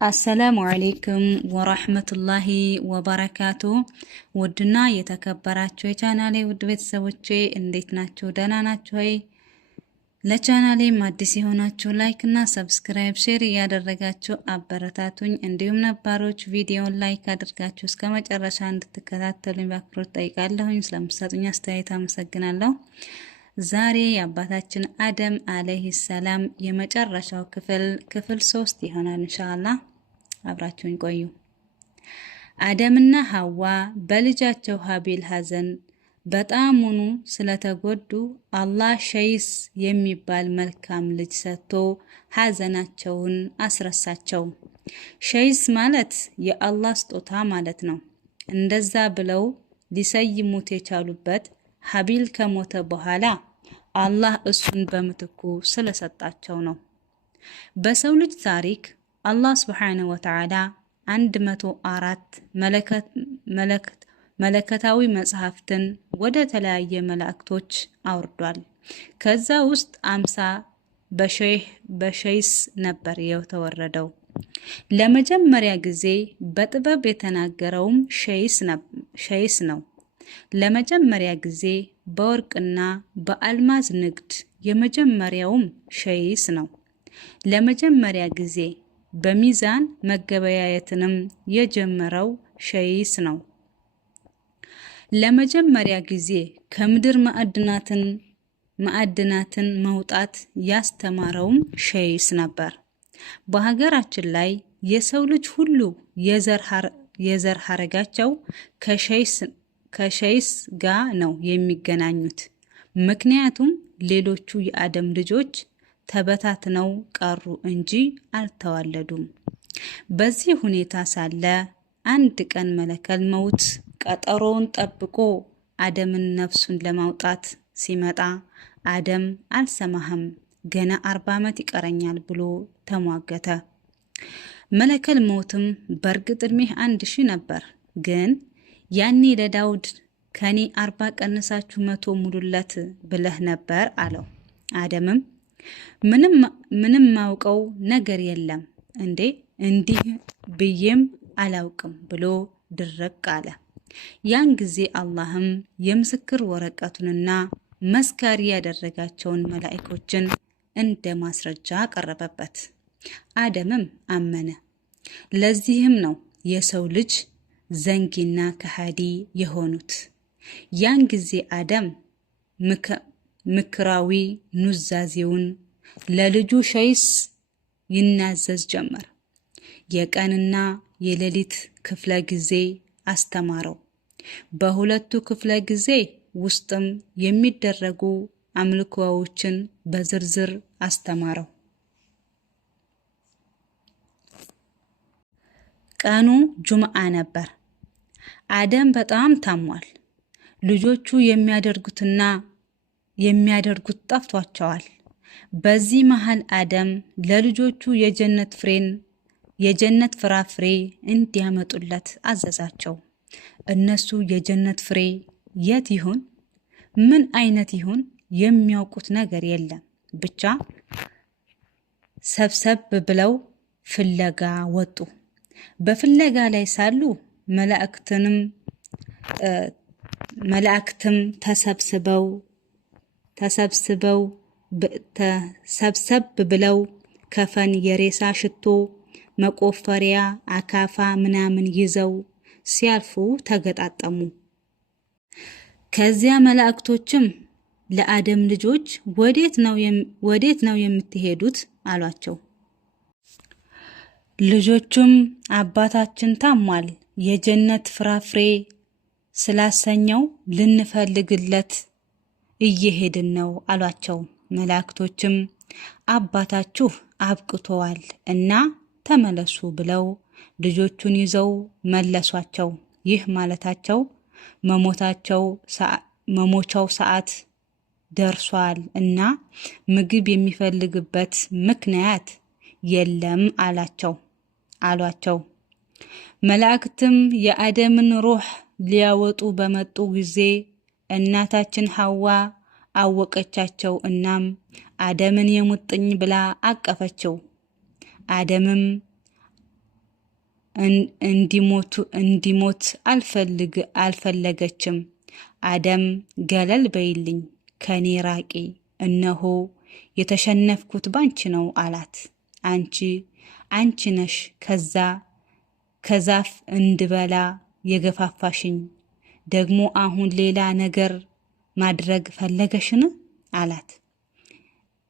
አሰላሙ አለይኩም ወራህመቱላሂ ወበረካቱ። ውድና የተከበራችሁ የቻናሌ ውድ ቤተሰቦቼ እንዴት ናችሁ? ደህና ናችሁ ወይ? ለቻናሌም አዲስ የሆናችሁ ላይክ እና ሰብስክራይብ ሼር እያደረጋችሁ አበረታቱኝ። እንዲሁም ነባሮች ቪዲዮውን ላይክ አድርጋችሁ እስከ መጨረሻ እንድትከታተሉኝ በአክብሮት ጠይቃለሁኝ። ስለምትሰጡኝ አስተያየት አመሰግናለሁ። ዛሬ የአባታችን አደም አለይሂ ሰላም የመጨረሻው ክፍል 3 ይሆናል ኢንሻአላህ። አብራችሁኝ ቆዩ። አደምና ሐዋ በልጃቸው ሀቢል ሐዘን በጣሙኑ ስለተጎዱ አላህ ሸይስ የሚባል መልካም ልጅ ሰጥቶ ሐዘናቸውን አስረሳቸው። ሸይስ ማለት የአላህ ስጦታ ማለት ነው። እንደዛ ብለው ሊሰይሙት የቻሉበት ሀቢል ከሞተ በኋላ አላህ እሱን በምትኩ ስለሰጣቸው ነው። በሰው ልጅ ታሪክ አላህ ሱብሓነሁ ወተዓላ 104 መለከታዊ መጽሐፍትን ወደ ተለያየ መላእክቶች አውርዷል። ከዛ ውስጥ 50 በሸይስ ነበር የተወረደው። ለመጀመሪያ ጊዜ በጥበብ የተናገረውም ሸይስ ነው። ለመጀመሪያ ጊዜ በወርቅና በአልማዝ ንግድ የመጀመሪያውም ሸይስ ነው። ለመጀመሪያ ጊዜ በሚዛን መገበያየትንም የጀመረው ሸይስ ነው። ለመጀመሪያ ጊዜ ከምድር ማዕድናትን መውጣት ያስተማረውም ሸይስ ነበር። በሀገራችን ላይ የሰው ልጅ ሁሉ የዘር ሐረጋቸው ከሸይስ ጋር ነው የሚገናኙት። ምክንያቱም ሌሎቹ የአደም ልጆች ተበታትነው ቀሩ እንጂ አልተዋለዱም። በዚህ ሁኔታ ሳለ አንድ ቀን መለከል መውት ቀጠሮውን ጠብቆ አደምን ነፍሱን ለማውጣት ሲመጣ አደም አልሰማህም፣ ገና 40 ዓመት ይቀረኛል ብሎ ተሟገተ። መለከል መውትም በእርግጥ እድሜህ 1000 ነበር፣ ግን ያኔ ለዳውድ ከኔ 40 ቀንሳችሁ 100 ሙሉለት ብለህ ነበር አለው። አደምም ምንም ማውቀው ነገር የለም እንዴ እንዲህ ብዬም አላውቅም ብሎ ድርቅ አለ። ያን ጊዜ አላህም የምስክር ወረቀቱንና መስካሪ ያደረጋቸውን መላእክቶችን እንደ ማስረጃ አቀረበበት። አደምም አመነ። ለዚህም ነው የሰው ልጅ ዘንጊና ከሃዲ የሆኑት። ያን ጊዜ አደም ምክራዊ ኑዛዜውን ለልጁ ሸይስ ይናዘዝ ጀመር። የቀንና የሌሊት ክፍለ ጊዜ አስተማረው። በሁለቱ ክፍለ ጊዜ ውስጥም የሚደረጉ አምልኮዎችን በዝርዝር አስተማረው። ቀኑ ጁምዓ ነበር። አደም በጣም ታሟል። ልጆቹ የሚያደርጉት ጠፍቷቸዋል። በዚህ መሃል አደም ለልጆቹ የጀነት ፍራፍሬ እንዲያመጡለት አዘዛቸው። እነሱ የጀነት ፍሬ የት ይሁን ምን አይነት ይሁን የሚያውቁት ነገር የለም። ብቻ ሰብሰብ ብለው ፍለጋ ወጡ። በፍለጋ ላይ ሳሉ መላእክትም ተሰብሰብ ብለው ከፈን፣ የሬሳ ሽቶ፣ መቆፈሪያ፣ አካፋ ምናምን ይዘው ሲያልፉ ተገጣጠሙ። ከዚያ መላእክቶችም ለአደም ልጆች ወዴት ነው የምትሄዱት አሏቸው። ልጆቹም አባታችን ታሟል፣ የጀነት ፍራፍሬ ስላሰኘው ልንፈልግለት እየሄድን ነው አሏቸው። መላእክቶችም አባታችሁ አብቅተዋል እና ተመለሱ ብለው ልጆቹን ይዘው መለሷቸው። ይህ ማለታቸው መሞቻው ሰዓት ደርሷል እና ምግብ የሚፈልግበት ምክንያት የለም አሏቸው። መላእክትም የአደምን ሩህ ሊያወጡ በመጡ ጊዜ እናታችን ሐዋ አወቀቻቸው። እናም አደምን የሙጥኝ ብላ አቀፈችው። አደምም እንዲሞት አልፈለገችም። አደም ገለል በይልኝ፣ ከኔ ራቂ፣ እነሆ የተሸነፍኩት ባንቺ ነው አላት። አንቺ ነሽ ከዛፍ እንድበላ የገፋፋሽኝ፣ ደግሞ አሁን ሌላ ነገር ማድረግ ፈለገሽን አላት።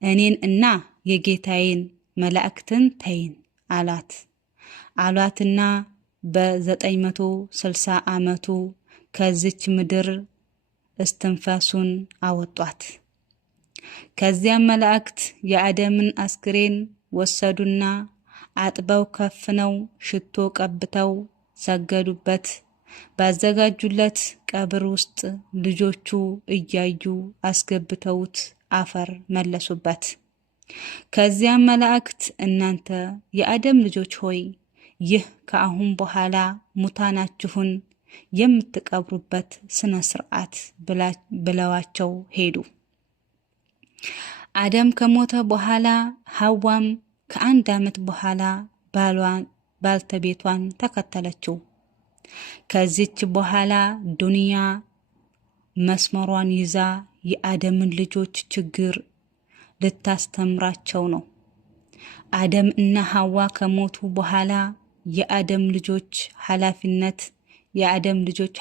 እኔን እና የጌታዬን መላእክትን ተይን አሏትና በ960 ዓመቱ ከዚች ምድር እስትንፋሱን አወጧት። ከዚያም መላእክት የአደምን አስክሬን ወሰዱና አጥበው ከፍነው ሽቶ ቀብተው ሰገዱበት። ባዘጋጁለት ቀብር ውስጥ ልጆቹ እያዩ አስገብተውት አፈር መለሱበት። ከዚያም መላእክት እናንተ የአደም ልጆች ሆይ ይህ ከአሁን በኋላ ሙታናችሁን የምትቀብሩበት ስነ ስርዓት ብለዋቸው ሄዱ። አደም ከሞተ በኋላ ሐዋም ከ1 ዓመት በኋላ ባልተቤቷን ተከተለችው። ከዚች በኋላ ዱንያ መስመሯን ይዛ የአደምን ልጆች ችግር ልታስተምራቸው ነው። አደም እና ሐዋ ከሞቱ በኋላ የአደም ልጆች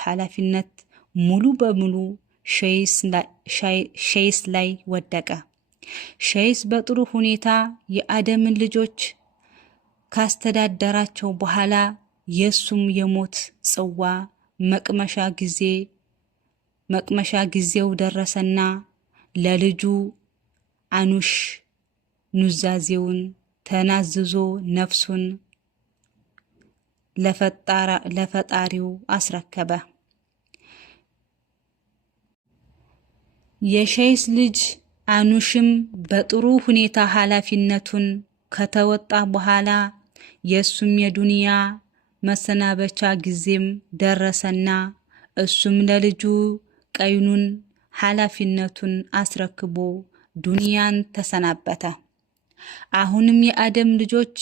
ኃላፊነት ሙሉ በሙሉ ሸይስ ላይ ወደቀ። ሸይስ በጥሩ ሁኔታ የአደምን ልጆች ካስተዳደራቸው በኋላ የሱም የሞት ጽዋ መቅመሻ ጊዜው ደረሰና ለልጁ አኑሽ ኑዛዜውን ተናዝዞ ነፍሱን ለፈጣሪው አስረከበ። የሸይስ ልጅ አኑሽም በጥሩ ሁኔታ ኃላፊነቱን ከተወጣ በኋላ የሱም የዱንያ መሰናበቻ ጊዜም ደረሰና እሱም ለልጁ ቀይኑን ኃላፊነቱን አስረክቦ ዱንያን ተሰናበተ። አሁንም የአደም ልጆች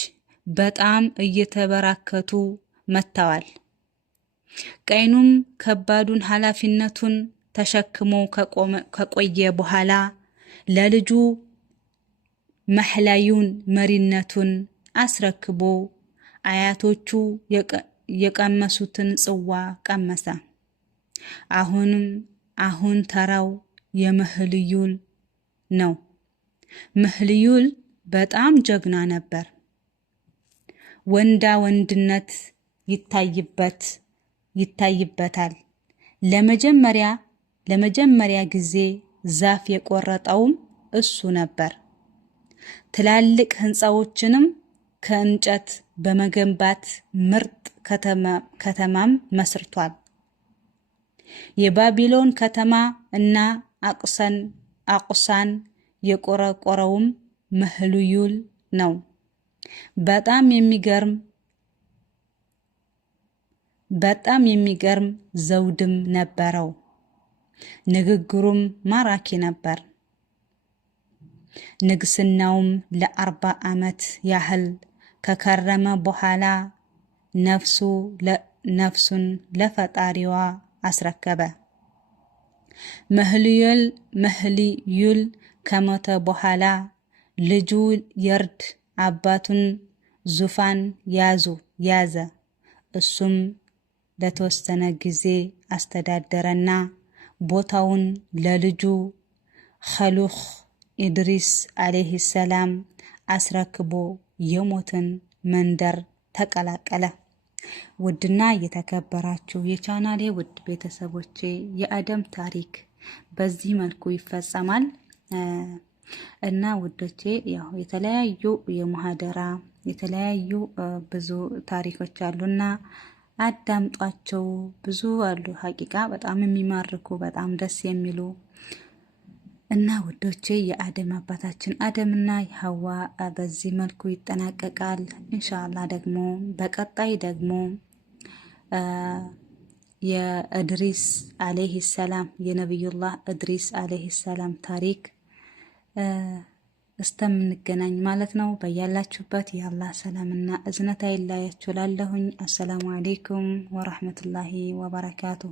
በጣም እየተበራከቱ መጥተዋል። ቀይኑም ከባዱን ኃላፊነቱን ተሸክሞ ከቆየ በኋላ ለልጁ መሕላዩን መሪነቱን አስረክቦ አያቶቹ የቀመሱትን ጽዋ ቀመሰ። አሁን ተራው የመህልዩል ነው። መህልዩል በጣም ጀግና ነበር። ወንድነት ይታይበታል። ለመጀመሪያ ጊዜ ዛፍ የቆረጠውም እሱ ነበር። ትላልቅ ህንፃዎችንም ከእንጨት በመገንባት ምርጥ ከተማም መስርቷል። የባቢሎን ከተማ እና አቁሳን የቆረቆረውም መህልዩል ነው። በጣም የሚገርም ዘውድም ነበረው። ንግግሩም ማራኪ ነበር። ንግስናውም ለ40 ዓመት ያህል ከከረመ በኋላ ነፍሱን ለፈጣሪዋ አስረከበ። መህልዩል ከሞተ በኋላ ልጁ የርድ አባቱን ዙፋን ያዘ። እሱም ለተወሰነ ጊዜ አስተዳደረና ቦታውን ለልጁ ኸሉኽ ኢድሪስ አለይሂ ሰላም አስረክቦ የሞትን መንደር ተቀላቀለ። ውድና የተከበራችሁ የቻናሌ ውድ ቤተሰቦቼ የአደም ታሪክ በዚህ መልኩ ይፈጸማል እና ውዶቼ ያው የተለያዩ የሙሐደራ የተለያዩ ብዙ ታሪኮች አሉና አዳምጧቸው። ብዙ አሉ ሐቂቃ በጣም የሚማርኩ በጣም ደስ የሚሉ እና ውዶቼ የአደም አባታችን አደምና የሐዋ በዚህ መልኩ ይጠናቀቃል። ኢንሻአላህ ደግሞ በቀጣይ ደግሞ የእድሪስ አለይሂ ሰላም የነብዩላህ እድሪስ አለይሂ ሰላም ታሪክ እስተምንገናኝ ማለት ነው። በያላችሁበት የአላህ ሰላምና እዝነት አይለያችሁ። ላለሁኝ አሰላሙ አሌይኩም ወራህመቱላሂ ወበረካቱ።